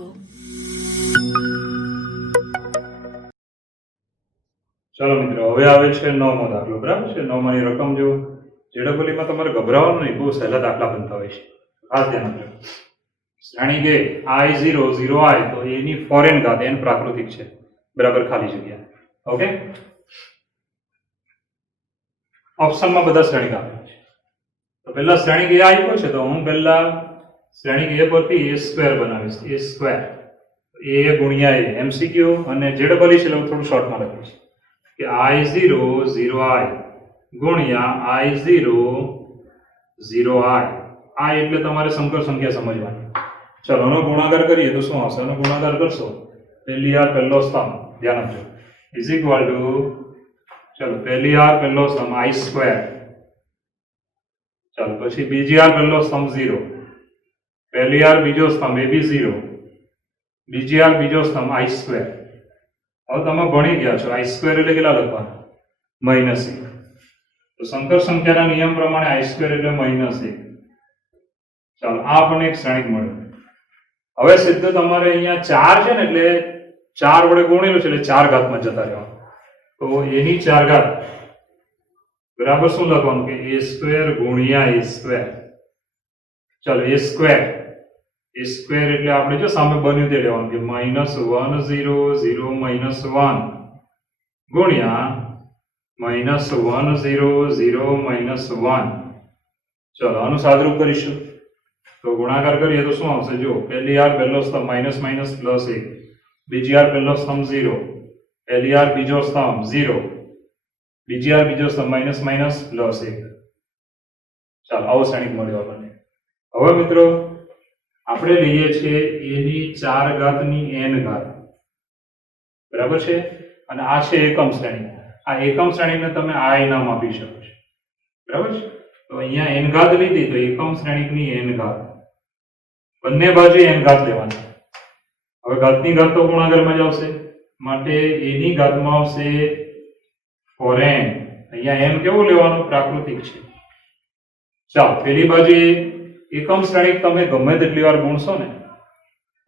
jungle. ચાલો મિત્રો, હવે આવે છે 9મો દાખલો. બરાબર છે? 9માની રકમ જો જેડબલીમાં તમારે ગભરાવાનું નહીં, બહુ સહેલા દાખલા બનતા હોય છે. ખાસ ધ્યાન આપજો. શ્રેણી કે I0 0I તો એની ફોરેન ઘાત n પ્રાકૃતિક છે. બરાબર, ખાલી જગ્યા. ઓકે, ઓપ્શનમાં બધા શ્રેણી આપ્યા છે. તો પહેલા શ્રેણી કે આપ્યો છે તો હું પહેલા શ્રેણી કે પરથી a સ્ક્વેર બનાવીશ. a સ્ક્વેર a ગુણ્યા a MCQ અને જેડબલી છે એટલે થોડું શોર્ટમાં લખીશ કે I0 0I ગુણ્યા I0 0I. આ એટલે તમારે સંકર સંખ્યા સમજવાની. ચલો આનો ગુણાકાર કરીએ તો શું આવશે? આનો ગુણાકાર કરશો પહેલી આર પહેલો સ્તંભ, ધ્યાન આપજો, ઇઝ ઇક્વલ ટુ, ચલો પહેલી આર પહેલો સ્તંભ I સ્ક્વેર, ચલો પછી બીજી આર પહેલો સ્તંભ 0, પહેલી આર બીજો સ્તંભ એ બી 0, બીજી આર બીજો સ્તંભ I સ્ક્વેર. હવે તમે ભણી ગયા છો I સ્ક્વેર એટલે કેટલા લખવાના? -1. તો સંકર સંખ્યાના નિયમ પ્રમાણે I સ્ક્વેર એટલે -1. ચાલો આ પણ એક શ્રેણિક મળ્યું. હવે સીધું તમારે અહીંયા 4 છે ને એટલે 4 વડે ગુણેલું છે એટલે 4 ઘાતમાં જતા રહેવાનું. તો એની 4 ઘાત બરાબર શું લખવાનું કે a સ્ક્વેર ગુણ્યા a સ્ક્વેર. ચાલો a સ્ક્વેર એટલે આપણે જો સામે બન્યું તે લેવાનું કે -1 0 0 -1 ગુણ્યા -1 0 0 -1. ચલો આનું સાદરૂપ કરીશું તો ગુણાકાર કરીએ તો શું આવશે? જો પહેલી આર પહેલો સ્તંભ -1 +1, બીજી આર પહેલો સ્તંભ 0, પહેલી આર બીજો સ્તંભ 0, બીજી આર બીજો સ્તંભ -1. ચાલો આવો શ્રેણિક મળ્યો આપણને. હવે મિત્રો આપણે લઈએ છીએ a ની 4 ઘાતની n ઘાત. બરાબર છે? અને આ છે એકમ શ્રેણી. આ એકમ શ્રેણીને તમે I નામ આપી શકો છો. બરાબર છે? તો અહીંયા n ઘાત લીધી તો એકમ શ્રેણીકની n ઘાત, બંને બાજુ n ઘાત લેવાની. હવે ઘાતની ઘાત તો ગુણાકારમાં જ આવશે, માટે a ની ઘાતમાં આવશે 4n. અહીંયા n કેવું લેવાનું? પ્રાકૃતિક છે. ચાલો પેલી બાજુ એકમ શ્રેણિક તમે ગમે તેટલી વાર ગુણશો ને,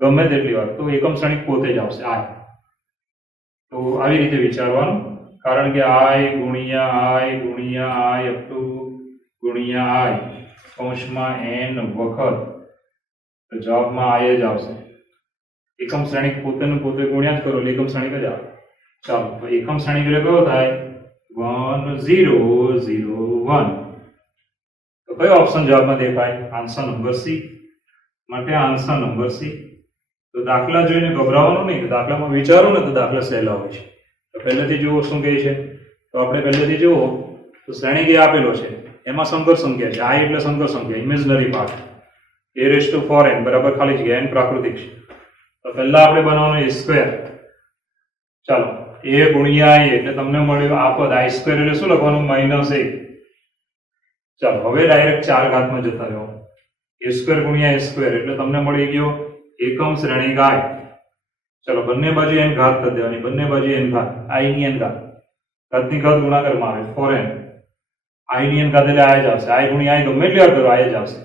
ગમે તેટલી વાર, તો એકમ શ્રેણિક પોતે જ આવશે I. તો આવી રીતે વિચારવાનું, કારણ કે I ગુણ્યા I ગુણ્યા I અપ ટુ ગુણ્યા I કૌંસમાં n વખત, તો જવાબમાં I જ આવશે. એકમ શ્રેણિક પોતેનું પોતે ગુણ્યા જ કરો એટલે એકમ શ્રેણિક જ આવે. ચાલો તો એકમ શ્રેણિક એટલે કયો થાય? 1 0 0 1. તો કયો ઓપ્શન જવાબમાં દેખાય? Answer number C. માટે આન્સર નંબર C. તો દાખલા જોઈને ગભરાવાનું નહીં. દાખલામાં વિચારો ને તો દાખલા સહેલા હોય છે. તો પહેલેથી જુઓ શું કહે છે. તો આપણે પહેલેથી જુઓ તો શ્રેણી કે આપેલો છે, એમાં સંકર સંખ્યા છે. I એટલે સંકર સંખ્યા, ઇમેજનરી પાર્ટ, a⁴n બરાબર ખાલી જગ્યા n પ્રાકૃતિક છે. તો પહેલા આપણે બનાવવાનો a સ્ક્વેર. ચાલો a ગુણ્યા a એટલે તમને મળ્યું આ પદ I સ્ક્વેર એટલે શું લખવાનું? -1. ચાલો હવે ડાયરેક્ટ 4 ઘાતમાં જતા રહો. a સ્ક્વેર ગુણ્યા a સ્ક્વેર એટલે તમને મળી ગયો એકમ શ્રેણિક I. ચલો બંને બાજુ n ઘાત કરી દેવાની, બંને બાજુ n ઘાત, I ની n ઘાત, ઘાતની ઘાત ગુણાકારમાં આવે 4n. I ની n ઘાત એટલે I જ આવશે. I ગુણ્યા I ગમે એટલી વાર કરો I જ આવશે.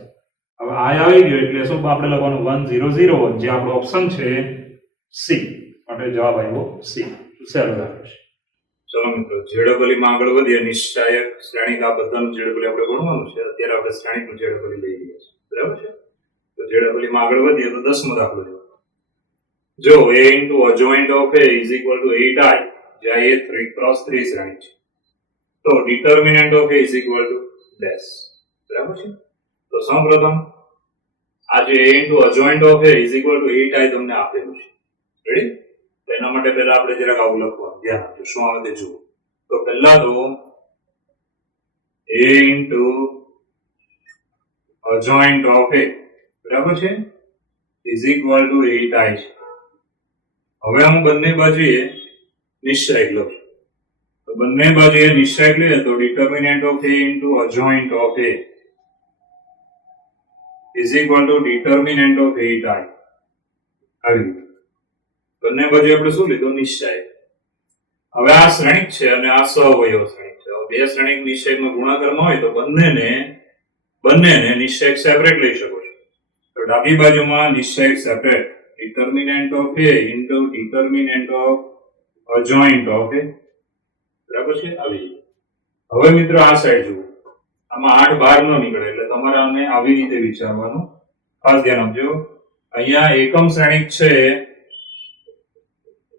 હવે I આવી ગયો એટલે શું આપણે લખવાનું? 1 0 0 1, જે આપણો ઓપ્શન છે C. માટે જવાબ આવ્યો C. સહેલું રાખે છે. ચલો મિત્રો, જેડબલીમાં આગળ વધીએ. નિશ્ચાયક શ્રેણિક આ બધાનું જેડબલી આપણે ભણવાનું છે. અત્યારે આપણે શ્રેણિકનું જેડબલી લઈ રહ્યા છીએ. બરાબર છે? તો જેડબલીમાં આગળ વધીએ તો 10મો દાખલો લેવાનો. જો a into adjoint of a is equal to 8i, જ્યાં a 3x3 શ્રેણી છે, તો determinant of a is equal to dash. બરાબર છે? તો સૌપ્રથમ આ જે a into adjoint of a is equal to 8i તમને આપેલું છે. રેડી? તો એના માટે પહેલા આપણે જરાક આવું લખવાનું, ધ્યાન આપજો શું આવે તે જુઓ. તો પહેલા તો a into adjoint of a બરાબર છે is equal to 8i છે. હવે હું બંને બાજુએ નિશ્ચયક લઉં છું. તો બંને બાજુએ નિશ્ચયક લઈએ તો determinant of a into adjoint of a is equal to determinant of 8i. આવી બંને બાજુ આપણે શું લીધું? નિશ્ચયક. હવે આ શ્રેણિક છે અને આ સહવયવ શ્રેણિક છે. હવે બે શ્રેણિક નિશ્ચયકમાં ગુણાકારમાં હોય તો બંનેને નિશ્ચયક સેપરેટ લઈ શકો છો. તો ડાબી બાજુમાં નિશ્ચયક separate determinant of A into determinant of adjoint of A, બરાબર છે. આવી રીતે. હવે મિત્રો આ સાઈડ જુઓ, આમાં 8 બહાર ન નીકળે એટલે તમારે આને આવી રીતે વિચારવાનું. ખાસ ધ્યાન આપજો, અહીંયા એકમ શ્રેણિક છે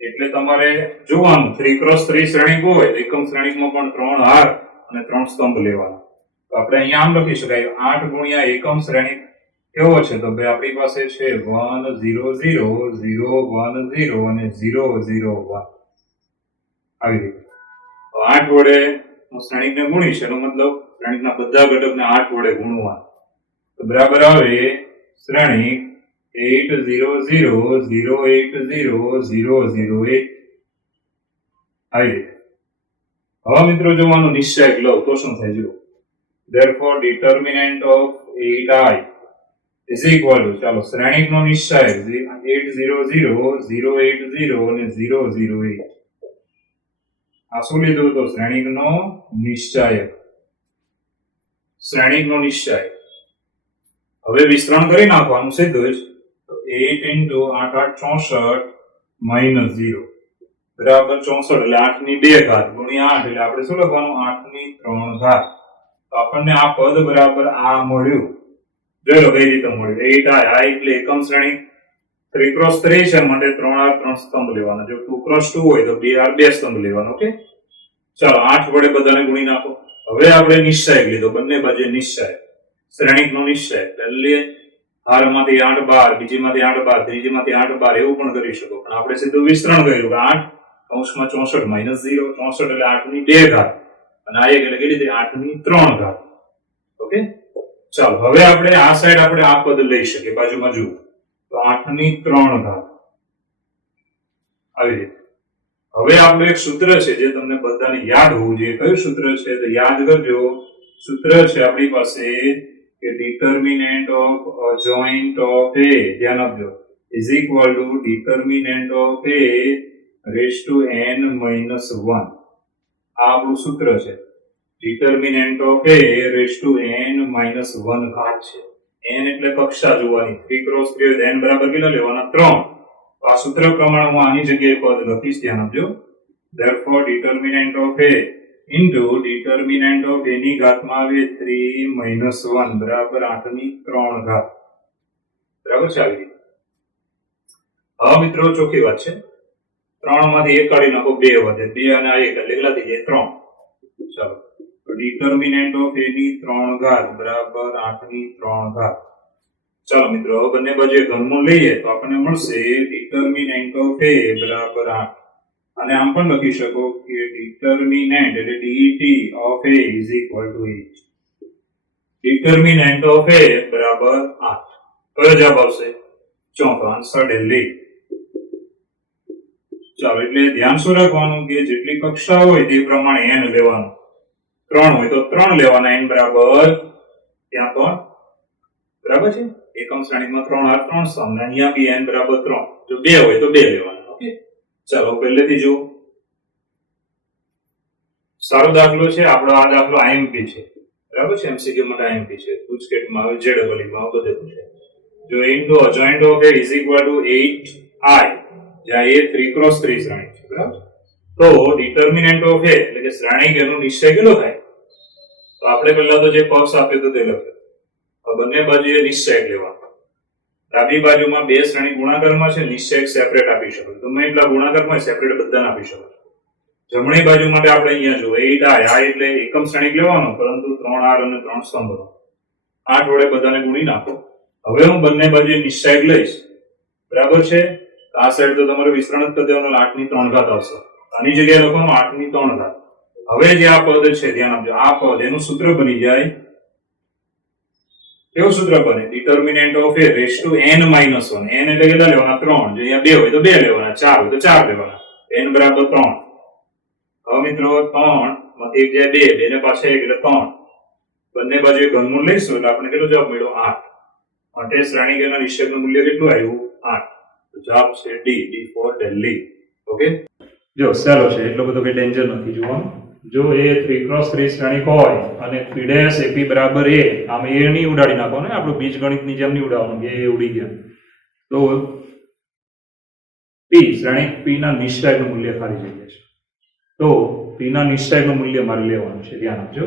એટલે તમારે જોવાનું 3x3 શ્રેણિક હોય તો એકમ શ્રેણિકમાં પણ 3 હાર અને 3 સ્તંભ લેવાના. તો આપણે અહીંયા આમ લખી શકાય 8 ગુણ્યા એકમ શ્રેણિક કેવો છે તો ભાઈ આપણી પાસે છે 1 0 0 0 1 0 અને 0 0 1. આવી રીતે 8 વડે હું શ્રેણિકને ગુણીશ, એનો મતલબ શ્રેણિકના બધા ઘટકને 8 વડે ગુણવા, તો બરાબર આવે શ્રેણિક 8 0 0 0 8 0 0 0 8. આવી રીતે. હવે મિત્રો જોવાનું નિશ્ચયક લઉં તો શું થાય જુઓ. therefore determinant of 8i is equal to, ચાલો શ્રેણિકનો નિશ્ચયક 8 0 0 0 8 0 અને 0 0 8. આ શું લીધું તો શ્રેણિકનો નિશ્ચયક. શ્રેણિકનો નિશ્ચયક. હવે વિસ્તરણ કરી નાખવાનું સીધું જ. તો 8 into 8 8 64 minus 0 બરાબર 64 એટલે 8 ની 2 ઘાત ગુણ્યા 8 એટલે આપણે શું લખવાનું 8 ની 3 ઘાત. તો આપણને આ પદ બરાબર આ મળ્યું. જોઈ લો કઈ રીતે મળ્યું. 8i એટલે એકમ શ્રેણિક 3x3 છે માટે 3r 3 સ્તંભ લેવાના. જો 2x2 હોય તો 2r 2 સ્તંભ લેવાનો. ઓકે, ચાલો 8 વડે બધાને ગુણી નાખો. હવે આપણે નિશ્ચયક લીધો, બંને બાજુ નિશ્ચયક, શ્રેણિકનો નિશ્ચયક. પહેલી હારમાંથી 8 12, બીજીમાંથી 8 12, ત્રીજીમાંથી 8 12 એવું પણ કરી શકો, પણ આપણે સીધું વિસ્તરણ કર્યું કે 8 કૌંસમાં 64 minus 0, 64 એટલે 8 ની 2 ઘાત અને આ એક એટલે કેટલી થઈ 8 ની 3 ઘાત. ઓકે, ચાલો હવે આપણે આ સાઈડ આપણે આ પદ લઈ શકીએ બાજુમાં જુઓ તો 8 ની 3 ઘાત. આવી રીતે. હવે આપણું એક સૂત્ર છે જે તમને બધાને યાદ હોવું જોઈએ. કયું સૂત્ર છે તો યાદ કરજો. સૂત્ર છે આપણી પાસે કે determinant of adjoint of a, ધ્યાન આપજો, is equal to determinant of a raised to n minus 1. આ આપણું સૂત્ર છે. determinant of a raised to n minus 1 ઘાત છે. n એટલે કક્ષા જોવાની. 3x3 હોય તો n બરાબર કેટલા લેવાના 3. તો આ સૂત્ર પ્રમાણે હું આની જગ્યાએ પદ લખીશ, ધ્યાન આપજો. therefore determinant of a into determinant of a ની ઘાતમાં આવે 3 minus 1 બરાબર 8 ની 3 ઘાત. બરાબર છે. આવી રીતે. હવે મિત્રો ચોખ્ખી વાત છે, 3 માંથી 1 કાઢી નાખો 2 વધે, 2 અને આ 1 એટલે કેટલા થઈ જાય 3. ચાલો, તો determinant of a ની 3 ઘાત બરાબર 8 ની 3 ઘાત. ચાલો મિત્રો હવે બંને બાજુએ ઘનમૂળ લઈએ તો આપણને મળશે determinant of a બરાબર 8. અને આમ પણ લખી શકો કે determinant એટલે det of a is equal to 8. determinant of a બરાબર 8. કયો જવાબ આવશે? ચોથો આન્સર દિલ્હી. ચાલો, એટલે ધ્યાન શું રાખવાનું કે જેટલી કક્ષા હોય તે પ્રમાણે n લેવાનું. 3 હોય તો 3 લેવાના, n બરાબર ત્યાં પણ બરાબર છે. એકમ શ્રેણિકમાં 3 હાર 3 સ્તંભ, અહીંયા બી n બરાબર 3. જો 2 હોય તો 2 લેવાના. ઓકે, ચાલો પહેલેથી જુઓ. સારો દાખલો છે આપણો. આ દાખલો IMP છે, બરાબર છે. MCQ માટે IMP છે. પૂછકેટમાં આવે, JEE માં બધે પૂછે. જો into adjoint of a is equal to 8i, જ્યાં a 3x3 શ્રેણિક છે, બરાબર. તો determinant of a એટલે કે શ્રેણિક એનો નિશ્ચય કેટલો થાય? તો આપણે પહેલા તો જે પક્ષ આપ્યો તો તે લખ્યો. બંને બાજુએ નિશ્ચયક લેવાનો. ડાબી બાજુમાં બે શ્રેણી ગુણાકારમાં છે, નિશ્ચયક સેપરેટ આપી શકો. તમે એટલા ગુણાકારમાં સેપરેટ બધાને આપી શકો. જમણી બાજુ માટે આપણે અહીંયા જો 8i, આ એટલે એકમ શ્રેણિક લેવાનો, પરંતુ 3r અને 3 સ્તંભનો 8 વડે બધાને ગુણી નાખો. હવે હું બંને બાજુએ નિશ્ચયક લઈશ, બરાબર છે. આ સાઈડ તો તમારે વિસ્તરણ જ કરી દેવાનું, 8 ની 3 ઘાત આવશે. આની જગ્યાએ લખવાનું 8 ની 3 ઘાત. હવે જે આ પદ છે ધ્યાન આપજો, આ પદ એનું સૂત્ર બની જાય. કેવું સૂત્ર બને? determinant of a raised to n minus 1. n એટલે કેટલા લેવાના 3. જો અહીંયા 2 હોય તો 2 લેવાના, 4 હોય તો 4 લેવાના. n બરાબર 3. હવે મિત્રો 3 માંથી એક જાય 2, 2 ને પાછા 1 એટલે 3. બંને બાજુએ ઘનમૂળ લઈશું એટલે આપણે કેટલો જવાબ મળ્યો 8. માટે શ્રેણિક એના નિશ્ચયકનું મૂલ્ય કેટલું આવ્યું 8. તો જવાબ છે D for Delhi. ઓકે, જો સહેલો છે, એટલો બધો કઈ ડેન્જર નથી. જોવાનું, જો એ 3x3 શ્રેણિક હોય અને p' AP બરાબર a, આમ a નહીં ઉડાડી નાખો ને, આપણું બીજગણિતની જેમ નહીં ઉડાડવાનું કે a ઉડી ગયા. તો પી શ્રેણિક પી ના નિશ્ચયકનું મૂલ્ય ખાલી જગ્યા છે. તો પી ના નિશ્ચયકનું મૂલ્ય મારે લેવાનું છે, ધ્યાન આપજો.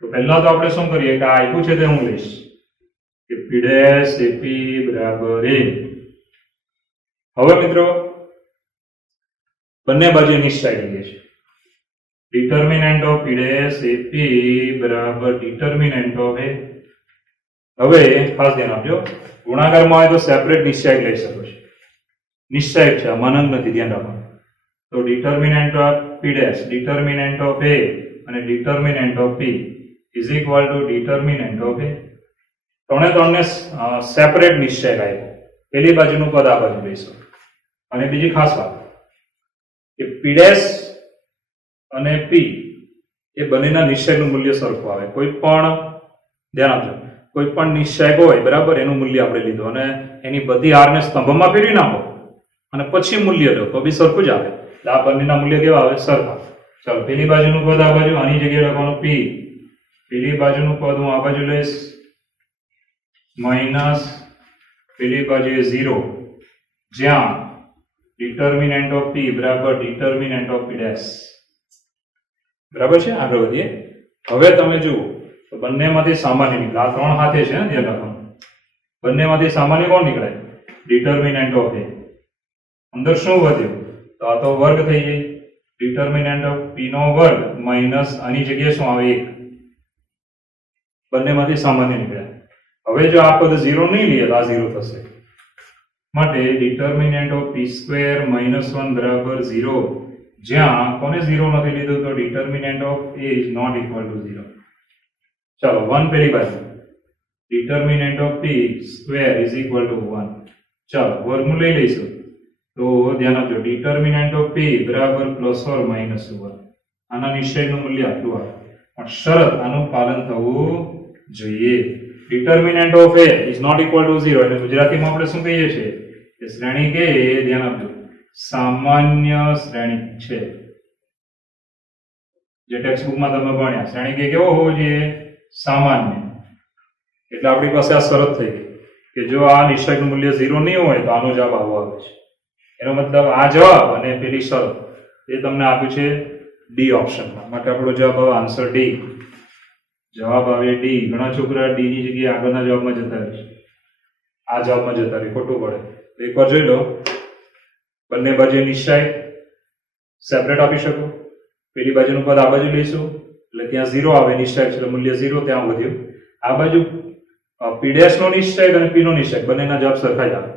તો પહેલા તો આપણે શું કરીએ કે આ આપ્યું છે તે હું લઈશ કે પી ડેશ એપી બરાબર એ. હવે મિત્રો બંને બાજુ નિશ્ચય લઈએ છીએ. Determinant of P dash AP બરાબર ડિટર્મિનન્ટ ઓફ એ. હવે ખાસ ધ્યાન આપજો, ગુણાકારમાં હોય તો સેપરેટ નિશ્ચયક લઈ શકો છો. નિશ્ચયક છે, માનંક નથી, ધ્યાન રાખવાનું. તો determinant of P dash determinant of A અને determinant of P is equal to determinant of A. ત્રણે સેપરેટ નિશ્ચયક આપ્યો. પેલી બાજુનું પદ આ બાજુ લઈશું. અને બીજી ખાસ વાત કે પી ડેશ અને પી એ બંનેના નિશ્ચયકનું મૂલ્ય સરખું આવે. કોઈ પણ ધ્યાન આપજો, કોઈ પણ નિશ્ચયક હોય બરાબર, એનું મૂલ્ય આપણે લીધું અને એની બધી આરને સ્તંભમાં ફેરવી નાખો અને પછી મૂલ્ય લો તો બી સરખું જ આવે. એટલે આ બંનેના મૂલ્ય કેવા આવે? સરખા. ચાલો, પેલી બાજુનું પદ આ બાજુ, આની જગ્યાએ લખવાનું પી. પેલી બાજુનું પદ હું આ બાજુ લઈશ માઇનસ પેલી બાજુ 0, જ્યાં ડિટર્મિનન્ટ ઓફ પી બરાબર ડિટર્મિનન્ટ ઓફ પી ડેશ. બરાબર છે. આગળ વધીએ. હવે તમે જુઓ તો બંનેમાંથી સામાન્ય નીકળે. આ ત્રણ હાથે છે, ધ્યાન રાખવાનું. બંનેમાંથી સામાન્ય કોણ નીકળે? ડિટર્મિનન્ટ ઓફ એ. અંદર શું વધ્યું? તો આ તો વર્ગ થઈ જાય. ડિટર્મિનન્ટ ઓફ પી નો વર્ગ માઇનસ આની જગ્યાએ શું આવે? 1. બંનેમાંથી સામાન્ય નીકળ્યા. હવે જો આ પદ 0 નહીં લે તો આ 0 થશે. માટે determinant of P square minus 1 બરાબર 0, જ્યાં કોને 0 નથી લીધું? તો determinant of A is not equal to 0. ચાલો, 1 પેલી બાજુ determinant of P square is equal to 1. ચાલો, વર્ગમૂળ લઈ લઈશું. તો ધ્યાન આપજો, ડિટર્મિનન્ટ ઓફ પી બરાબર પ્લસ ઓર માઇનસ 1. આના નિશ્ચયનું મૂલ્ય આટલું આવે. પણ શરત આનું પાલન થવું જોઈએ. Determinant of A is not equal to 0 એટલે ગુજરાતીમાં આપણે શું કહીએ છીએ કે શ્રેણિક એ, ધ્યાન આપજો, સામાન્ય શ્રેણિક છે. જે ટેક્સ્ટ બુકમાં તમે ભણ્યા, શ્રેણિક એ કેવો હોવો જોઈએ? સામાન્ય. એટલે આપણી પાસે આ શરત થઈ ગઈ કે જો આ નિશ્ચયકનું મૂલ્ય 0 નહીં હોય તો આનો જવાબ આવો આવે છે. એનો મતલબ આ જવાબ અને પેલી શરત એ તમને આપ્યું છે ડી ઓપ્શનમાં. માટે આપણો જવાબ આવે આન્સર ડી. જવાબ આવે ડી. ઘણા છોકરા ડી ની જગ્યાએ આગળના જવાબમાં જતા રહે છે, આ જવાબમાં જતા રહે, ખોટું પડે. એકવાર જોઈ લો, બંને બાજુ નિશ્ચય સેપરેટ આપી શકો. પેલી બાજુનું પદ આ બાજુ લઈશું એટલે ત્યાં 0 આવે, નિશ્ચય એટલે મૂલ્ય 0 ત્યાં વધ્યું. આ બાજુ પી ડેશ નો નિશ્ચય અને પી નો નિશ્ચય બંનેના જવાબ સરખા જ આવે.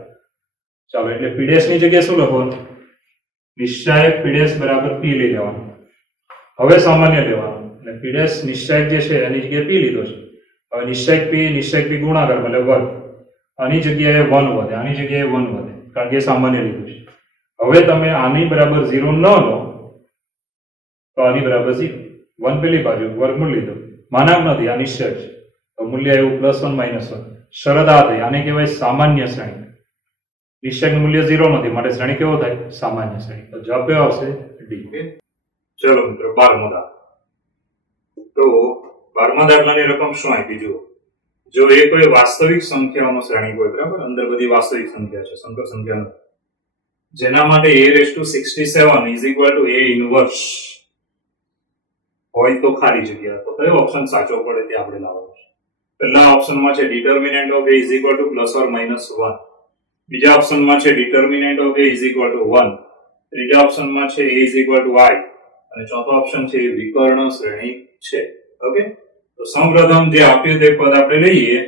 ચાલો, એટલે પી ડેશ ની જગ્યાએ શું લખવાનું? નિશ્ચયક પી ડેશ બરાબર પી લઈ લેવાનું. હવે સામાન્ય લેવાનું એટલે પી ડેશ નિશ્ચયક જે છે એની જગ્યાએ પી લીધો છે. હવે નિશ્ચયક પી ગુણાકાર એટલે વર્ગ. આની જગ્યાએ 1 વધે, આની જગ્યાએ 1 વધે, કારણ કે સામાન્ય લીધું છે. હવે તમે આની બરાબર 0 ન લો તો આની બરાબર 0. 1 પેલી બાજુ વર્ગમૂળ લીધું, માનાંક નથી, આ નિશ્ચય છે તો મૂલ્ય એવું +1 -1. શરત આ થઈ, આને કહેવાય સામાન્ય શ્રેણી. નિશ્ચયકનું મૂલ્ય 0 નથી, માટે શ્રેણી કેવો થાય? સામાન્ય શ્રેણી. તો જવાબ કયો આવશે? ડી. ચલો મિત્રો, 12મો દાખલો. તો 12મા દાખલાની રકમ શું આપી જુઓ. જો એ કોઈ વાસ્તવિક સંખ્યાઓનો શ્રેણી હોય, બરાબર, અંદર બધી વાસ્તવિક સંખ્યા છે, સંકર સંખ્યા નથી, જેના માટે a67 is equal two a inverse હોય તો ખાલી જગ્યા. તો કયો ઓપ્શન સાચો પડે તે આપણે લાવવાનો છે. પહેલા ઓપ્શનમાં છે determinant of a is equal two +or -1. બીજા ઓપ્શનમાં છે determinant of a is equal to 1. ત્રીજા ઓપ્શનમાં છે a is equal two i. અને ચોથો ઓપ્શન છે વિકર્ણ શ્રેણી છે. ઓકે, તો સૌપ્રથમ જે આપ્યું તે પદ આપણે લઈએ.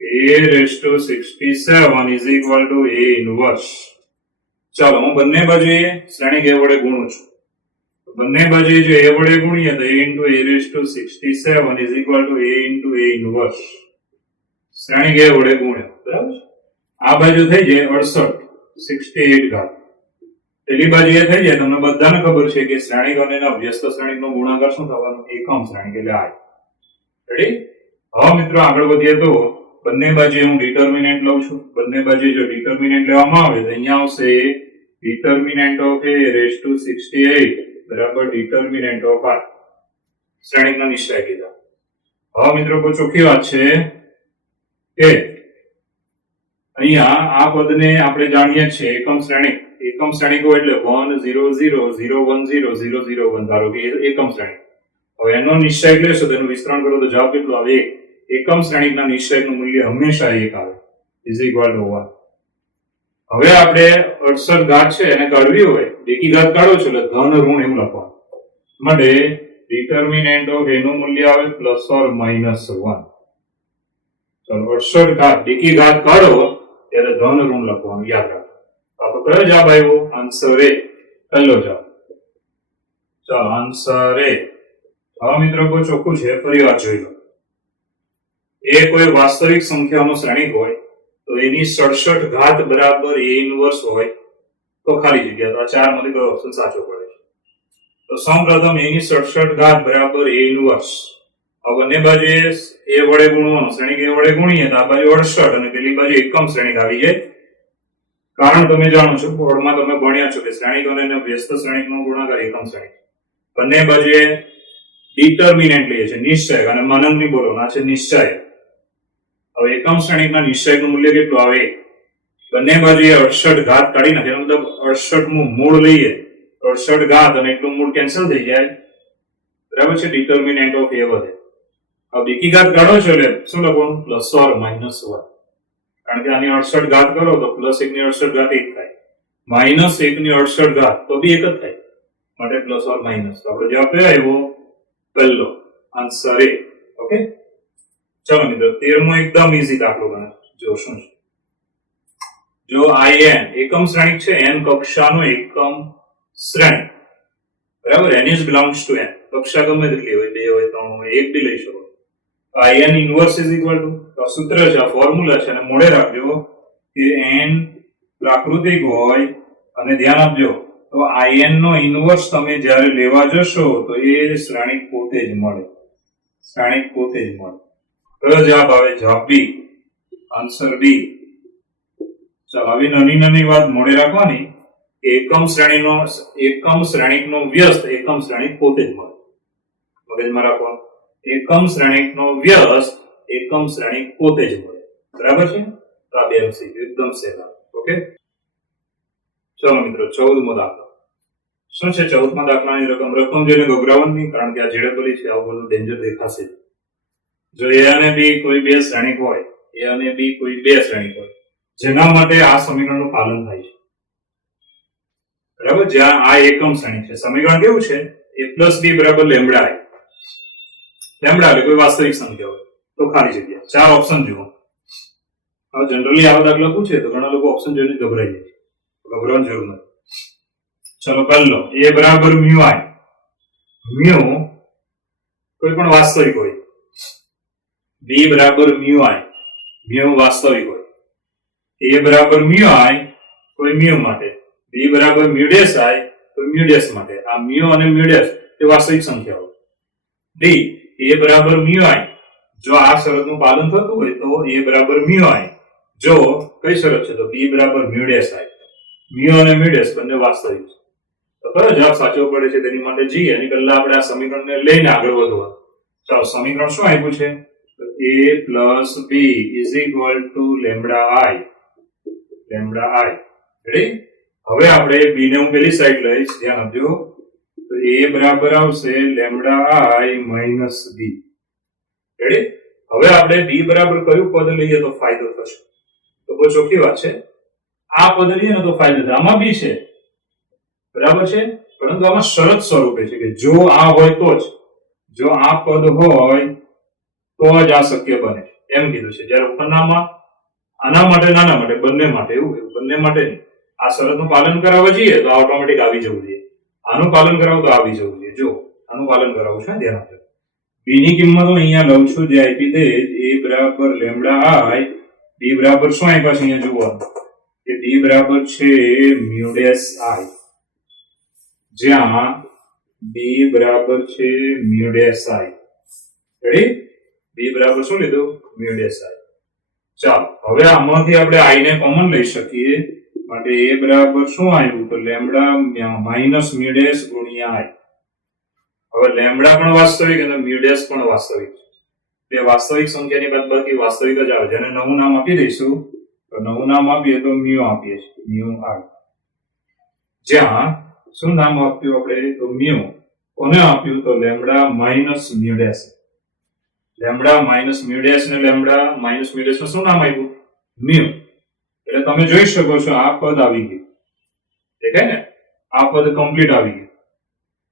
a67 is equal two a inverse. ચાલો, હું બંને બાજુએ શ્રેણી a વડે ગુણું છું. બંને બાજુએ જો a વડે ગુણીએ તો a a67 is equal two a inverse. શ્રેણી a વડે ગુણ્યા, બરાબર. આ બાજુ થઈ જાય 68 ઘાત. પેલી બાજુ એ થઈ જાય, તમને બધાને ખબર છે કે શ્રેણિક અને અભ્યસ્ત શ્રેણિકનો ગુણાકાર શું થવાનો? એકમ શ્રેણિક એટલે i. રેડી? હવે મિત્રો આગળ વધીએ તો બંને બાજુએ હું ડિટર્મિનન્ટ લઉં છું. બંને બાજુએ જો ડિટર્મિનન્ટ લેવામાં આવે તો અહીંયા આવશે ડિટર્મિનન્ટ ઓફ a68 બરાબર ડિટર્મિનન્ટ ઓફ i. શ્રેણિકના નિશ્ચય કીધા. હવે મિત્રો બહુ ચોખ્ખી વાત છે કે અહીંયા આ પદને આપણે જાણીએ છીએ એકમ શ્રેણીકો એટલે 1 0 0 0 1 0 0 0 1 ધારો કે એ એકમ શ્રેણી. હવે એનો નિશ્ચય લેશો તેનું વિસ્તરણ કરો તો જવાબ કેટલો આવે? 1. એકમ શ્રેણીકના નિશ્ચયકનું મૂલ્ય હંમેશા 1 આવે ઇઝ ઇક્વલ ટુ 1. હવે આપણે 68 ઘાત છે એને કાઢવી હોય, એકી ઘાત કાઢો છો એટલે ધન ઋણ એવું લખવાનું માટે ડિટર્મિનન્ટ ઓફ એનું મૂલ્ય આવે પ્લસ ઓર માઇનસ 1. ચલો 68 ઘાત એકી ઘાત કાઢો ત્યારે ધન ઋણ લખવાનું યાદ રાખો. તો કયો જવાબ આવ્યો? આન્સર એ પહેલો જવાબ. ચાલો આન્સર એ. હવે મિત્રો કોઈ ચોખ્ખું છે, ફરી વાર જોઈ લો. એ કોઈ વાસ્તવિક સંખ્યાનો શ્રેણીક હોય તો એની 67 ઘાત બરાબર a ઇન્વર્સ હોય તો ખાલી જગ્યા. તો આ ચાર માંથી કયો ઓપ્શન સાચો પડે છે? તો સૌપ્રથમ a ની 67 ઘાત બરાબર a ઇન્વર્સ. હવે બંને બાજુ a વડે ગુણવાનો, શ્રેણીક a વડે ગુણીએ તો આ બાજુ 68 અને પેલી બાજુ એકમ શ્રેણીક આવી જાય. કારણ તમે જાણો છો, બોર્ડમાં તમે ભણ્યા છો કે શ્રેણીક અને વ્યસ્ત શ્રેણીકનો ગુણાકાર એકમ શ્રેણીક. બંને બાજુએ ડિટર્મિનન્ટ લઈએ છે, નિશ્ચયક, અને માનવની બોલો ના છે નિશ્ચયક. હવે એકમ શ્રેણીકના નિશ્ચયકનું મૂલ્ય કેટલું આવે? બંને બાજુએ 68 ઘાત કાઢી નાખે, એનો મતલબ 68 નું મૂળ લઈએ, 68 ઘાત અને એટલું મૂળ કેન્સલ થઈ જાય, બરાબર છે? ડિટર્મિનન્ટ ઓફ એ વધે. હવે એકી ઘાત કાઢો છો એટલે શું લખવાનું? Plus or minus 1. કારણ કે આની 68 ઘાત કરો તો પ્લસ 1 ની 68 ઘાત 1 થાય, માઇનસ 1 ની 68 ઘાત તો બી 1 જ થાય, માટે પ્લસ ઓર માઇનસ. તો આપણે જવાબ કયો આવ્યો? પહેલો, આન્સર એ. ઓકે, ચલો મિત્રો 13મો એકદમ ઈઝી દાખલો ગણે. જો શું છે? જો in એકમ શ્રેણીક છે, n કક્ષાનો એકમ શ્રેણીક, બરાબર? n is belongs to n. કક્ષા ગમે તેટલી હોય, 2 હોય, 3 હોય, 1 બી લઈ શકો. in inverse is equal two, સૂત્ર છે, ફોર્મ્યુલા છે, અને મોડે રાખજો કે n પ્રાકૃતિક હોય, અને ધ્યાન આપજો તો in નો ઇન્વર્સ તમે જ્યારે લેવા જશો તો એ શ્રેણીક પોતે જ મળે, શ્રેણીક પોતે જ મળે. કયો જવાબ આવે? જવાબ બી, આન્સર બી. ચાલો આવી નાની નાની વાત મોડે રાખવાની કે એકમ શ્રેણીકનો વ્યસ્ત એકમ શ્રેણીક પોતે જ મળે. મગજમાં રાખવાનું, એકમ શ્રેણીકનો વ્યસ્ત એકમ શ્રેણીક પોતે જ મળે, બરાબર છે? તો આ બે MCQ એકદમ સહેલા. ઓકે, ચલો મિત્રો 14મો દાખલો. શું છે 14મા દાખલાની રકમ જોઈને ગભરાવાનું નહીં, કારણ કે આ જેડેબલી છે, આવું બધું ડેન્જર દેખાશે. જો a અને b કોઈ બે શ્રેણીક હોય, a અને b કોઈ બે શ્રેણીક હોય જેના માટે આ સમીકરણનું પાલન થાય છે, બરાબર? જ્યાં આ એકમ શ્રેણીક છે, સમીકરણ કેવું છે? a + b = lambda i. Lambda એટલે કોઈ વાસ્તવિક સંખ્યા હોય તો ખાલી જગ્યા. ચાર ઓપ્શન જુઓ. હવે જનરલી આવા દાખલા પૂછે તો ઘણા લોકો ઓપ્શન જોઈને ગભરાઈ જાય છે, ગભરાવાની જરૂર નથી. ચલો પહેલો, a = μi. મ્યુ કોઈ પણ વાસ્તવિક હોય, b = μi, મ્યુ વાસ્તવિક હોય, a = μi કોઈ મ્યુ માટે, b = μ' i કોઈ μ' માટે. આ મ્યુ અને μ' એ વાસ્તવિક સંખ્યાઓ. d a = μi, જો આ શરતનું પાલન થતું હોય તો a = μi. જો કઈ શરત છે? તો b = μ' i. મ્યુ અને μ' બંને વાસ્તવિક છે. તો કયો જવાબ સાચો પડે છે તેની માટે જઈએ, એની પહેલા આપણે આ સમીકરણને લઈને આગળ વધવા. ચાલો સમીકરણ શું આપ્યું છે? તો a + b = lambda i. Ready? હવે આપણે b ને હું પેલી સાઈડ લઈશ, ધ્યાન આપજો. તો a બરાબર આવશે લેમ્બડા i - b. રેડી? હવે આપણે b બરાબર કયું પદ લઈએ તો ફાયદો થશે? તો બહુ ચોખ્ખી વાત છે, આ પદ લઈએ ને તો ફાયદો થાય. આમાં b છે, બરાબર છે, પરંતુ આમાં શરત સ્વરૂપે છે કે જો આ હોય તો જ, જો આ પદ હોય તો જ આ શક્ય બને, એમ કીધું છે. જ્યારે ઉપરનામાં આના માટે નાના માટે બંને માટે, એવું બંને માટે નહીં. આ શરતનું પાલન કરાવવા જઈએ તો ઓટોમેટિક આવી જવું જોઈએ, આનું પાલન કરાવો તો આવી જવું જોઈએ. જો આનું પાલન કરાવું છે, ધ્યાન આપજો. b ની કિંમત હું અહીંયા લઉં છું, જે આપી દે a = લેમ્બડા i, b બરાબર શું આપ્યા છે અહીંયા જુઓ કે b બરાબર છે μ', જ્યાં b બરાબર છે μ'. રેડી? b બરાબર શું લીધું? μ'. ચાલો હવે આમાંથી આપણે i ને કોમન લઈ શકીએ, માટે a બરાબર શું આવ્યું? તો લેમ્બડા - μ' ગુણ્યા i. હવે લેમ્બડા પણ વાસ્તવિક અને μ' પણ વાસ્તવિક છે. બે વાસ્તવિક સંખ્યાની બાદબાકી વાસ્તવિક જ આવે, જેને નવું નામ આપી દઈશું તો નવું નામ આપીએ તો મ્યુ આપીએ છીએ, મ્યુ આર. જ્યાં શું નામ આપ્યું આપણે તો મ્યુ. કોને આપ્યું તો lambda minus mu dash. Lambda minus mu dash ને લેમ્બડા માઇનસ મ્યુ ડેશ શું નામ આપ્યું? મ્યુ. એટલે તમે જોઈ શકો છો આ પદ આવી ગયું. દેખાય ને? આ પદ કમ્પ્લીટ આવી ગયું.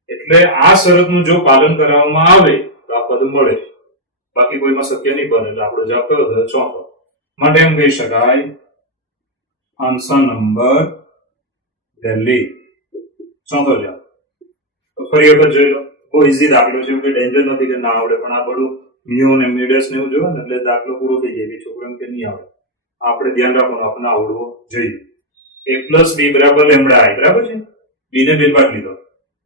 એટલે આ શરતનું જો પાલન કરવામાં આવે તો આ પદ મળે. બાકી કોઈમાં શક્ય નહીં બને. એટલે આપણો જવાબ કયો થયો? ચોથો. માટે એમ કહી શકાય આન્સર નંબર દિલ્હી. ચોથો જવાબ. તો ફરી વખત જોઈ લો. બહુ ઈઝી દાખલો છે, કોઈ ડેન્જર નથી કે ના આવડે, પણ આ બધું મ્યુ ને મ્યુડેસ ને એવું જોયું ને એટલે દાખલો પૂરો થઈ જાય. છોકરો એમ કે નહીં આવડે, આપણે ધ્યાન રાખવાનું, આપણને આવડવો જોઈએ. a પ્લસ બી બરાબર લેમ્બડા આઈ. બરાબર છે? બી ને બે બાદ લીધો.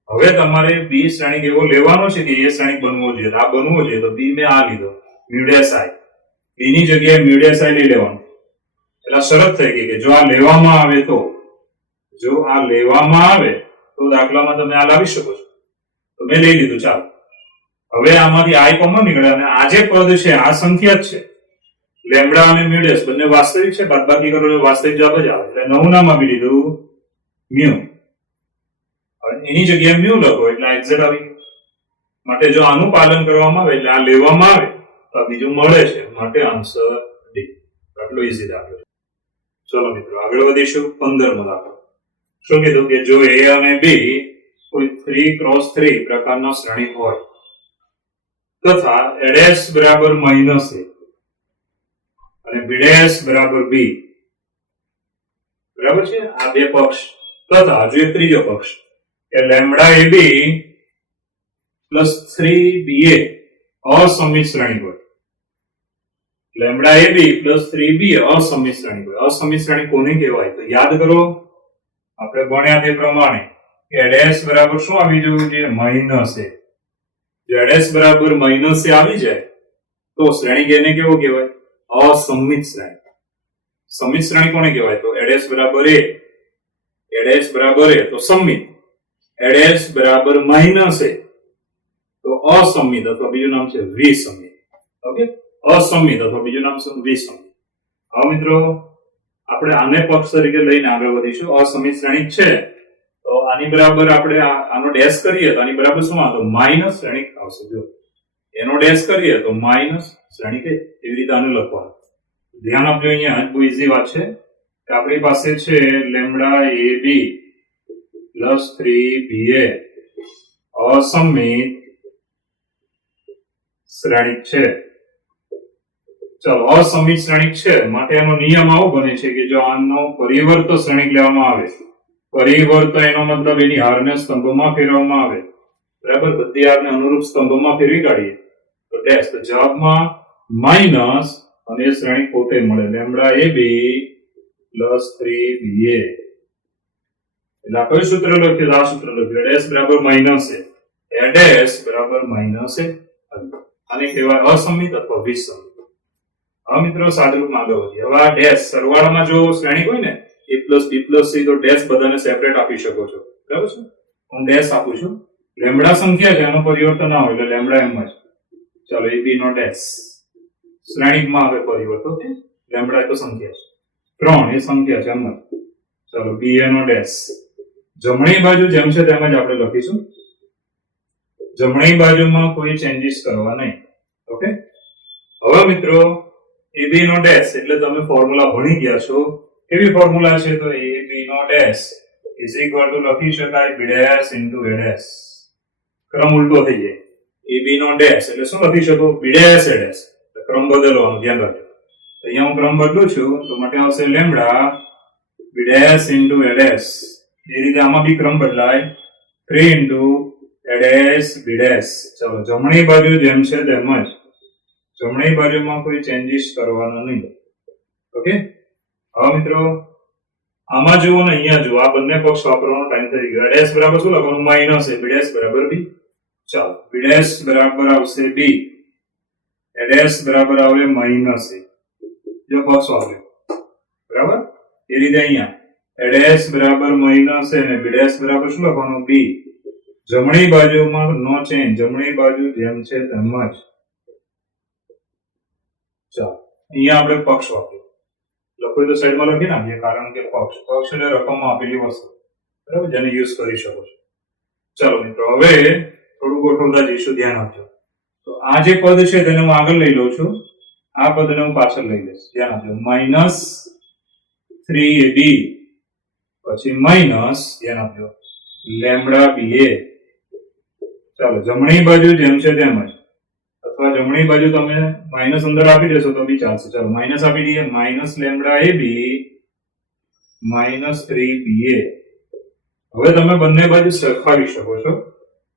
હવે તમારે બી શ્રેણિક એવો લેવાનો છે કે એ શ્રેણિક બનવો જોઈએ. આ બનવો જોઈએ તો બી મેં આ લીધો મ્યુડેસ આઈ. બી ની જગ્યાએ મ્યુડેસ આઈ લઈ લેવાનું. એટલે શરત થઈ ગઈ કે જો આ લેવામાં આવે તો, જો આ લેવામાં આવે તો દાખલામાં તમે આ લાવી શકો છો. તો મેં લઈ લીધું. ચાલો, હવે આમાંથી આઈ કોમન નીકળે અને આ જે પદ છે આ સંખ્યા જ છે. લેમ્બડા અને મ્યુડેસ બંને વાસ્તવિક છે. બાદબાકી કરો તો વાસ્તવિક જવાબ જ આવે. એટલે નવું નામ આપી દીધું મ્યુ. એની જગ્યાએ મ્યુ લખો એટલે એક્ઝેક્ટ આવી ગયું. માટે જો આનું પાલન કરવામાં આવે એટલે આ લેવામાં આવે તો બીજું મળે છે. માટે આન્સર ડી. આટલો ઈઝી દાખલો. ચલો મિત્રો આગળ વધીશું. 15મો દાખલો. શું કીધું કે જો a અને b કોઈ 3x3 પ્રકારના શ્રેણિક હોય તથા a' બરાબર -a અને b' બરાબર b. બરાબર છે? આ બે પક્ષ તથા હજુ એક ત્રીજો પક્ષ કે લેમ્બડા ab પ્લસ 3ba અસમિત શ્રેણિક હોય. લેમ્બડા ab પ્લસ 3b અસમિત શ્રેણિક હોય. અસમિત શ્રેણિક કોને કહેવાય? તો યાદ કરો, આપણે ભણ્યા તે પ્રમાણે કે a' બરાબર શું આવી જવું જોઈએ? Minus a. જો a' બરાબર માઇનસ a આવી જાય તો શ્રેણિક એને કેવો કહેવાય? અસમિત શ્રેણિક. સમિત શ્રેણિક કોને કહેવાય? તો a' બરાબર a, a' બરાબર a તો સમિત, a' બરાબર માઇનસ a તો અસમિત અથવા બીજું નામ છે વિસમિત. ઓકે, અસમિત અથવા બીજું નામ છે વિસમિત. હવે મિત્રો આપણે આને પક્ષ તરીકે લઈને આગળ વધીશું. અસમિત શ્રેણિક છે તો આની બરાબર આપણે આનો ડેશ કરીએ તો આની બરાબર શું આવે? તો માઇનસ શ્રેણિક આવશે. જો એનો ડેશ કરીએ તો માઇનસ શ્રેણિક. એવી રીતે આને લખવાનું. ધ્યાન આપજો, અહીંયા બહુ ઈઝી વાત છે કે આપણી પાસે છે લેમ્બડા ab પ્લસ 3ba અસમિત શ્રેણિક છે. ચાલો, અસમિત શ્રેણિક છે માટે એનો નિયમ આવો બને છે કે જો આનો પરિવર્ત શ્રેણિક લેવામાં આવે, પરિવર્ત એનો મતલબ એની હારને સ્તંભમાં ફેરવવામાં આવે. બરાબર? બધી હારને અનુરૂપ સ્તંભમાં ફેરવી કાઢીએ તો ડેશ. તો જવાબમાં માઇનસ અને એ શ્રેણિક પોતે મળે લેમ્બડા ab પ્લસ 3ba. એટલે આ કયું સૂત્ર લખ્યું? આ સૂત્ર લખ્યું a' બરાબર માઇનસ a, a' બરાબર માઇનસ a. આને કહેવાય અસમિત અથવા વિસમિત. હવે મિત્રો સાદુરૂપમાં આગળ વધીએ. હવે આ ડેશ સરવાળામાં જો શ્રેણિક હોય ને a plus b plus c તો ડેશ બધાને સેપરેટ આપી શકો છો. બરાબર છે? હું ડેશ આપું છું. લેમ્બડા સંખ્યા છે, એનો પરિવર્તન ના હોય એટલે લેમ્બડા એમ જ. ચાલો, ab નો ડેશ શ્રેણિકમાં આવે પરિવર્તન. ઓકે, લેમ્બડા તો સંખ્યા છે, 3 એ સંખ્યા છે એમ જ. ચાલો, ba નો ડેશ જમણી બાજુ જેમ છે તેમ જ આપણે લખીશું. જમણી બાજુમાં કોઈ ચેન્જીસ કરવા નહીં. ઓકે, હવે મિત્રો ab નો ડેશ એટલે તમે ફોર્મ્યુલા ભણી ગયા છો. કેવી ફોર્મ્યુલા છે? તો ab નો ડેશ ઇઝ ઇક્વલ ટુ લખી શકાય b dash into a dash. ક્રમ ઉલટો થઈ જાય. ab નો ડેશ એટલે શું લખી શકો? b dash a dash. ક્રમ બદલવાનો, ધ્યાન રાખજો. તો અહીંયા હું ક્રમ બદલું છું તો માટે આવશે lambda b dash into a dash. એ રીતે આમાં બી ક્રમ બદલાય 3 into a dash b dash. ચલો, જમણી બાજુ જેમ છે તેમ જ. જમણી બાજુમાં કોઈ ચેન્જીસ કરવાનો નહીં. ઓકે, હવે મિત્રો આમાં જુઓ ને, અહીંયા જુઓ, આ બંને પક્ષ વાપરવાનો ટાઈમ થઈ ગયો. a ડેશ બરાબર શું લખવાનું? માઇનસ a, b ડેશ બરાબર b. ચાલો, b ડેશ બરાબર આવશે b, a ડેશ બરાબર આવે માઇનસ a. જો પક્ષ વાપર્યો. બરાબર? એ રીતે અહીંયા a ડેશ બરાબર માઇનસ a અને b ડેશ બરાબર શું લખવાનું? b. જમણી બાજુમાં નો ચેન્જ, જમણી બાજુ જેમ છે તેમ જ. ચાલો, અહીંયા આપણે પક્ષ વાપર્યો. લખો તો સાઈડમાં લખી નાખીએ, કારણ કે પક્ષ એટલે રકમમાં આપેલી વસ્તુ, બરાબર, જેને યુઝ કરી શકો છો. ચાલો મિત્રો, હવે થોડું ગોઠવતા જઈશું, ધ્યાન આપજો. તો આ જે પદ છે તેને હું આગળ લઈ લઉં છું, આ પદને હું પાછળ લઈ લઈશ. ધ્યાન આપજો, માઇનસ 3ab પછી માઇનસ, ધ્યાન આપજો, લેમ્બડા ba. ચાલો, જમણી બાજુ જેમ છે તેમ જ, અથવા જમણી બાજુ તમે માઇનસ અંદર આપી દેશો તો બી ચાલશે. ચાલો, માઇનસ આપી દઈએ, minus lambda ab minus 3ba. હવે તમે બંને બાજુ સરખાવી શકો છો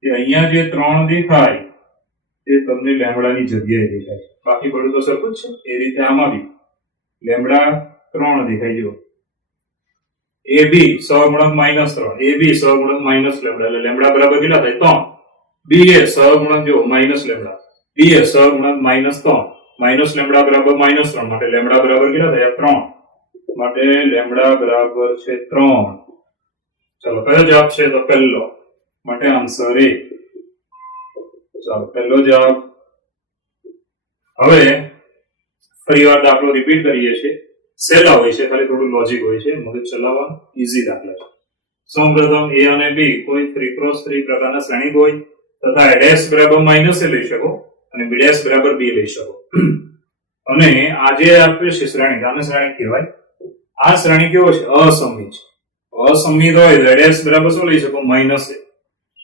કે અહીંયા જે 3 દેખાય તે તમને લેમ્બડાની જગ્યાએ દેખાય, બાકી બધું તો સરખું જ છે. એ રીતે આમાં બી લેમ્બડા 3 દેખાય. જો ab સહગુણક માઇનસ 3, ab સહગુણક માઇનસ લેમ્બડા, એટલે લેમ્બડા બરાબર કેટલા થાય? 3. ba સહગુણક જો માઇનસ લેમ્બડા, ba સહગુણક માઇનસ 3, માઇનસ લેમ્બડા બરાબર માઇનસ 3, માટે લેમ્બડા બરાબર કેટલા થયા? 3. માટે લેમ્બડા બરાબર છે 3. ચાલો, કયો જવાબ છે? તો પહેલો, માટે આન્સર એ. ચાલો, પહેલો જવાબ. હવે ફરીવાર દાખલો રિપીટ કરીએ છીએ. સહેલા હોય છે, ખાલી થોડું લોજિક હોય છે, મગજ ચલાવવાનું ઈઝી દાખલા છે. સૌપ્રથમ a અને b કોઈ 3x3 પ્રકારના શ્રેણિક હોય તથા a' બરાબર માઇનસ લઈ શકો અને b' બરાબર b લઈ શકો. અને આ જે આપ્યું છે શ્રેણિક, આને શ્રેણિક કહેવાય. આ શ્રેણિક કેવો છે? અસમિત છે. અસમિત હોય તો a' બરાબર શું લઈ શકો? Minus a.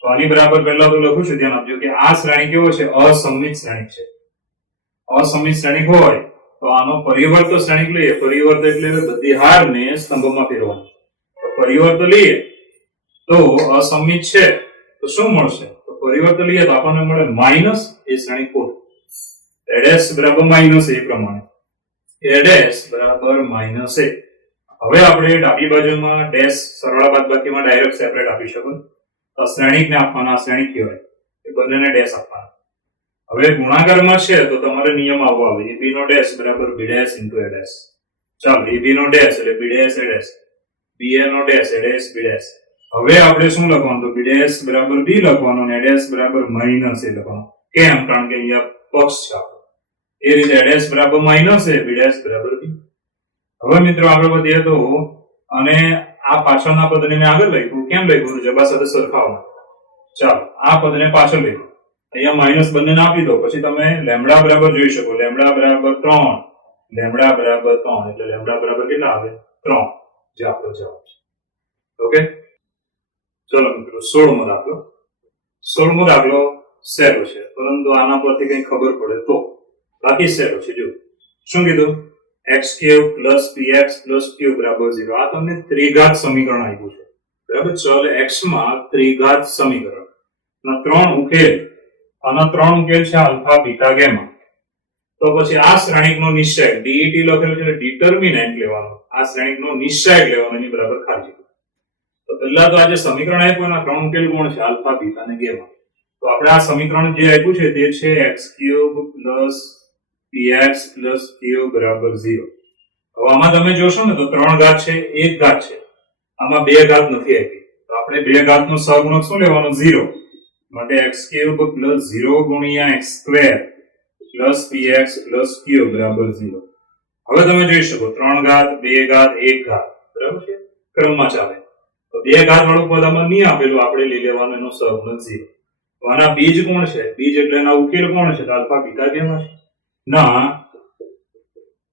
તો આની બરાબર પહેલા તો લખું છું, ધ્યાન આપજો કે આ શ્રેણિક કેવો છે? અસમિત શ્રેણિક છે. અસમિત શ્રેણિક હોય તો આનો પરિવર્ત શ્રેણિક લઈએ. પરિવર્ત એટલે બધી હારને સ્તંભમાં ફેરવવાની. તો પરિવર્ત લઈએ તો અસમિત છે તો શું મળશે? તો પરિવર્ત લઈએ તો આપણને મળે માઇનસ એ શ્રેણિક કોડ. a' બરાબર માઇનસ એ પ્રમાણે a' બરાબર માઇનસ એ. હવે આપણે ડાબી બાજુમાં ડેશ સરવાળા બાદબાકીમાં ડાયરેક્ટ સેપરેટ આપી શકો. તો શ્રેણિકને આપવાના, શ્રેણિક કહેવાય, એ બંનેને ડેશ આપવાના. હવે ગુણાકારમાં છે તો તમારે નિયમ આવવો આવે, ab નો ડેશ બરાબર b' into a'. ચાલો, ab નો ડેશ એટલે b' a', ba નો ડેશ a' b'. હવે આપણે શું લખવાનું? તો b' બરાબર b લખવાનું અને a' બરાબર માઇનસ a લખવાનું. કેમ? કારણ કે અહીંયા પક્ષ છે આપણો. એ રીતે a' બરાબર માઇનસ a, b' બરાબર b. હવે મિત્રો આગળ વધીએ તો, અને આ પાછળના પદને આગળ લખ્યું. કેમ લખ્યું? જબા સાથે સરખાવવા. ચાલો, આ પદને પાછળ લખ્યું, અહીંયા માઇનસ બંનેને આપી દો. પછી તમે લેમ્બડા બરાબર જોઈ શકો, લેમ્બડા બરાબર 3, લેમ્બડા બરાબર 3, એટલે લેમ્બડા બરાબર કેટલા આવે? 3, જે આપણો જવાબ છે. ઓકે, ચલો મિત્રો, 16મો દાખલો. 16મો દાખલો સહેલો છે, પરંતુ આના પરથી કંઈ ખબર પડે તો. બાકી સહેલો છે. જો શું કીધું? x³ + px + q બરાબર 0. આ તમને ત્રિઘાત સમીકરણ આપ્યું છે, બરાબર. ચલ x માં ત્રિઘાત સમીકરણ ના 3 ઉકેલ. આના 3 ઉકેલ છે આલ્ફા, બીટા, ગામા. તો પછી આ શ્રેણિકનો નિશ્ચય det લખેલું છે, ડિટર્મિનન્ટ લેવાનો. આ શ્રેણિકનો નિશ્ચય લેવાનો, એની બરાબર ખાલી જગ્યા. તો પહેલા તો આ જે સમીકરણ આપ્યું એના 3 ઉકેલ કોણ છે? આલ્ફા, બીટા અને ગામા. તો આપણે આ સમીકરણ જે આપ્યું છે તે છે x³ + px + q બરાબર 0. હવે આમાં તમે જોશો ને તો 3 ઘાત છે, 1 ઘાત છે, આમાં 2 ઘાત નથી આપી. તો આપણે 2 ઘાતનો સહગુણક શું લેવાનો? 0. માટે x³ + 0 * x² + px + q બરાબર 0. હવે તમે જોઈ શકો 3 ઘાત, 2 ઘાત, 1 ઘાત, બરાબર છે, ક્રમમાં ચાલે. તો 2 ઘાત વાળું પદ આમાં નહીં આપેલું, આપણે લઈ લેવાનું એનો સહગુણક 0. તો આના બીજ કોણ છે? બીજ એટલે એના ઉકેલ કોણ છે? આલ્ફા, બીટા, ગામા છે. ના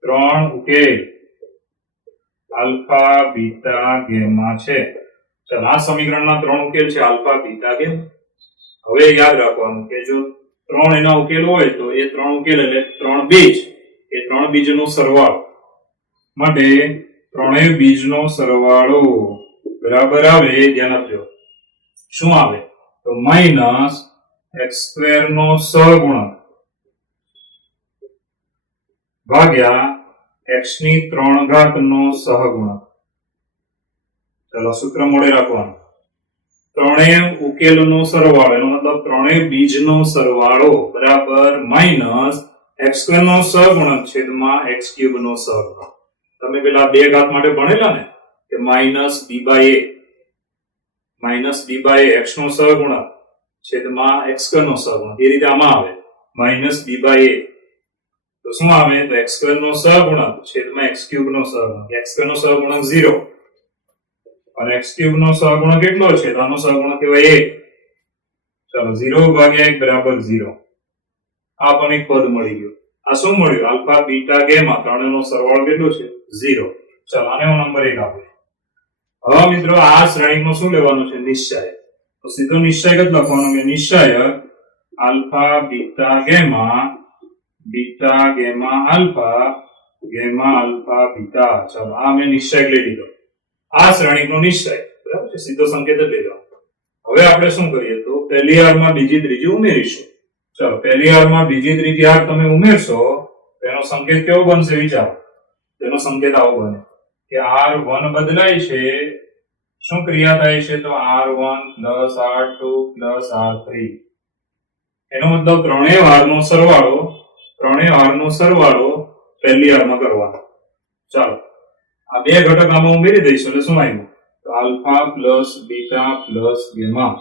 3 ઉકેલ આલ્ફા, બીટા, ગામા છે. ચાલો, આ સમીકરણના 3 ઉકેલ છે આલ્ફા, બીટા, ગામા. હવે યાદ રાખવાનું કે જો 3 એના ઉકેલ હોય તો એ 3 ઉકેલ એટલે 3 બીજ, એ 3 બીજનો સરવાળો. માટે ત્રણેય બીજનો સરવાળો બરાબર આવે, ધ્યાન આપજો, શું આવે? તો માઇનસ x² નો સહગુણક ભાગ્યા x ની 3 ઘાત નો સહગુણક. ચાલો, સૂત્ર મોડે રાખવાનું. ત્રણેય ઉકેલનો સરવાળો, એનો મતલબ ત્રણેય બીજનો સરવાળો બરાબર માઇનસ x² નો સહગુણક છેદમાં x³ નો સહગુણક. તમે પેલા 2 ઘાત માટે ભણેલા ને કે માઇનસ b/a x નો સહગુણક છેદમાં x² નો સહગુણક. એ રીતે આમાં આવે માઇનસ b/a. તો શું આવે તો x સ્ક્વેર નો સહગુણક છેદમાં x ક્યુબ નો સહગુણક x સ્ક્વેર નો સહગુણક 0 અને x ક્યુબ નો સહગુણક કેટલો છે તો આનો સહગુણક કહેવાય 1. ચાલો 0 ભાગ્યા 1 બરાબર 0. આ પણ એક પદ મળી ગયું. આ શું મળ્યું આલ્ફા બીટા ગેમા ત્રણેયનો સરવાળો કેટલો છે 0. ચાલો આને હું નંબર 1 આપું. હવે મિત્રો આ શ્રેણીમાં શું લેવાનું છે નિશ્ચય. તો સીધો નિશ્ચય જ લખવાનો કે નિશ્ચય alpha beta gamma alpha beta. ચાલો આ મેં નિશ્ચય લઈ લીધો. આ શ્રેણીનો નિશ્ચય બરાબર છે સીધો સંકેત જ લઈ લો. હવે આપણે શું કરીએ તો પહેલી હારમાં બીજી ત્રીજી ઉમેરીશું. ચાલો પહેલી હારમાં બીજી ત્રીજી હાર તમે ઉમેરશો તેનો સંકેત કેવો બનશે વિચારો. તેનો સંકેત આવો બને કે r1 બદલાય છે શું ક્રિયા થાય છે તો r1 + r2 + r3. એનો મતલબ ત્રણેય હારનો સરવાળો પહેલી હારમાં કરવાનો. ચાલો આ બે ઘટક આમાં ઉમેરી દઈશું એટલે શું આવ્યું તો alpha plus beta plus gamma.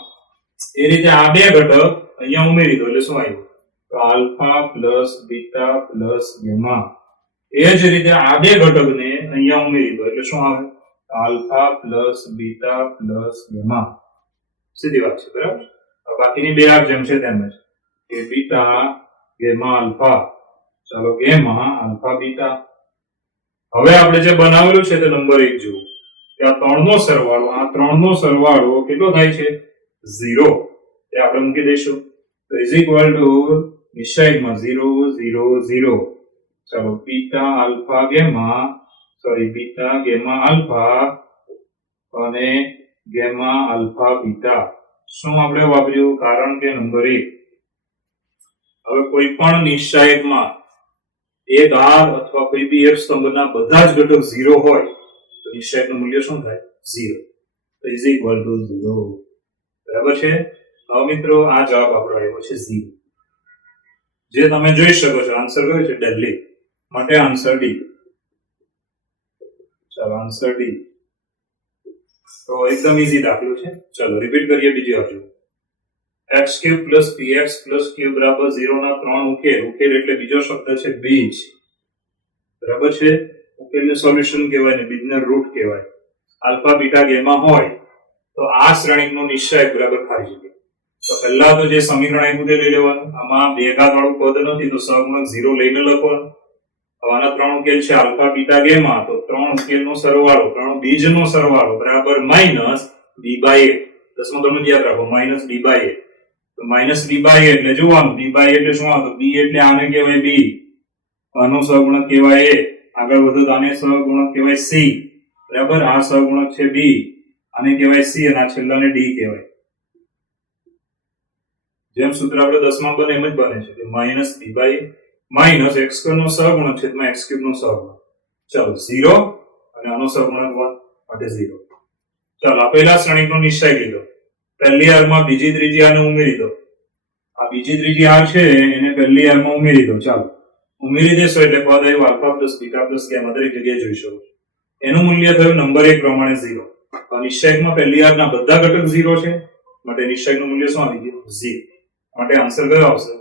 એ રીતે આ બે ઘટક અહીંયા ઉમેરી દો એટલે શું આવ્યું તો alpha plus beta plus gamma. એ જ રીતે આ બે ઘટકને અહીંયા ઉમેરી દો એટલે શું આવે alpha plus beta plus gamma. સીધી વાત છે બરાબર. બાકીની બે હાર જેમ છે તેમ જ કે બીટા ગેમા આલ્ફા. ચાલો ગેમા આલ્ફા બીટા. હવે આપણે જે બનાવેલું છે તે નંબર 1 જુઓ કે આ ત્રણનો સરવાળો કેટલો થાય છે 0. તે આપણે મૂકી દઈશું તો ઇઝ ઇક્વલ ટુ નિશ્ચયમાં 0 0 0. ચાલો બીટા ગેમા આલ્ફા અને ગેમા આલ્ફા બીટા. શું આપણે વાપર્યું કારણ કે નંબર 1. હવે કોઈ પણ નિશ્ચયકમાં એક હાર અથવા કોઈ બી એક સ્તંભના બધા જ ઘટક 0 હોય તો નિશ્ચયકનું મૂલ્ય શું થાય 0. તો ઇઝ ઇક્વલ ટુ 0. બરાબર છે. હવે મિત્રો આ જવાબ આપણો આવ્યો છે 0. જે તમે જોઈ શકો છો આન્સર કયો છે ડેલી માટે આન્સર ડી. ચાલો આન્સર ડી. તો એકદમ ઈઝી દાખલો છે. ચલો રિપીટ કરીએ બીજી વાર. x³ + px + q બરાબર 0 ના 3 ઉકેલ એટલે બીજો શબ્દ છે બીજ. બરાબર છે. ઉકેલને સોલ્યુશન કહેવાય ને બીજને રૂટ કહેવાય. આલ્ફા બીટા ગેમા હોય તો આ શ્રેણીનો નિશ્ચય બરાબર ખાલી જગ્યા. તો પહેલા તો જે સમીકરણ આપ્યું તે લઈ લેવાનું. આમાં બે ઘાત વાળું પદ નથી તો સહગુણક 0 લઈને લખવાનું. આના 3 ઉકેલ છે આલ્ફા બીટા ગેમા તો 3 ઉકેલનો સરવાળો 3 બીજનો સરવાળો બરાબર -b/a. દસમા ધોરણમાં યાદ રાખો -b/a. તો -b/a એટલે જોવાનું b/a એટલે શું આવે તો b એટલે આને કહેવાય b, આનો સહગુણક કહેવાય a. આગળ વધો તો આને સહગુણક કહેવાય c. બરાબર. આ સહગુણક છે b, આને કહેવાય c અને આ છેલ્લાને d કહેવાય. જેમ સૂત્ર આપણે 10 માં બને એમ જ બને છે કે -b/a -x² નો સહગુણક છેદમાં x³ નો સહગુણક. ચાલો 0 અને આનો સહગુણક 1 માટે 0. ચાલો આ પહેલા શ્રેણીનો નિશ્ચય લીધો. પહેલી હારમાં બીજી ત્રીજી હારને ઉમેરી દો. આ બીજી ત્રીજી હાર છે એને પહેલી હારમાં ઉમેરી દો. ચાલો ઉમેરી દેશો એટલે પદ આવ્યું alpha plus beta plus gamma. દરેક જગ્યાએ જોઈ શકો. એનું મૂલ્ય થયું નંબર 1 પ્રમાણે 0. તો નિશ્ચયકમાં પહેલી હારના બધા ઘટક 0 છે માટે નિશ્ચયકનું મૂલ્ય શું આવી ગયું 0. માટે આન્સર કયો આવશે